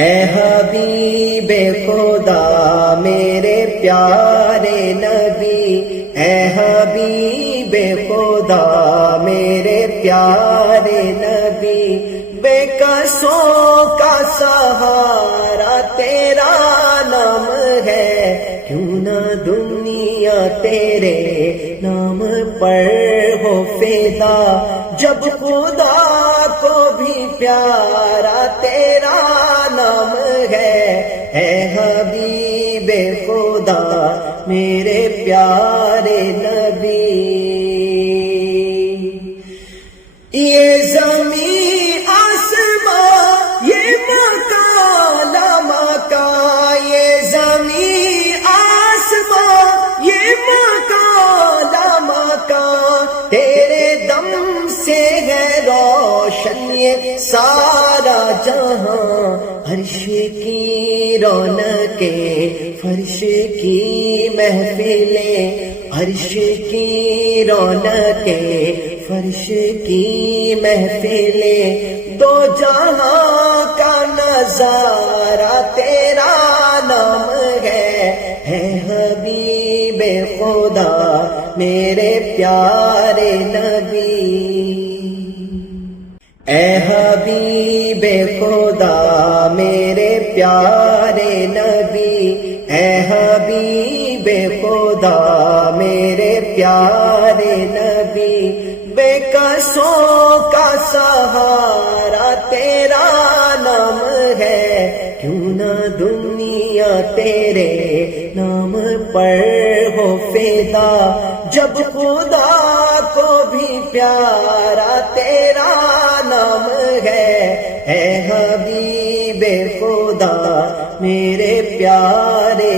اے حبیب خدا میرے پیارے نبی، اے حبیب خدا میرے پیارے نبی، بے کسوں کا سہارا تیرا نام ہے، کیوں نہ دنیا تیرے نام پر ہو فدا، جب خدا کو بھی پیارا تیرا نام ہے، اے حبیب خدا میرے پیارے نبی۔ یہ زمین آسمان یہ مکان مکان، یہ زمین آسمان یہ مکان مکان، تیرے دم سے ہے روشن یہ سارا جہاں، عرش کی رونقیں فرش کی محفلیں، عرش کی رونقیں فرش کی محفلیں، دو جہاں کا نظارہ تیرا نام ہے، اے حبیب خدا میرے پیارے نبی۔ اے حبیب خدا میرے پیارے نبی، اے حبیب خدا میرے پیارے نبی، بے کسوں کا سہارا تیرا نام ہے، کیوں نہ دنیا تیرے نام پر ہو فدا، جب خدا کو بھی پیارا تیرا نام ہے، اے حبیب خدا میرے پیارے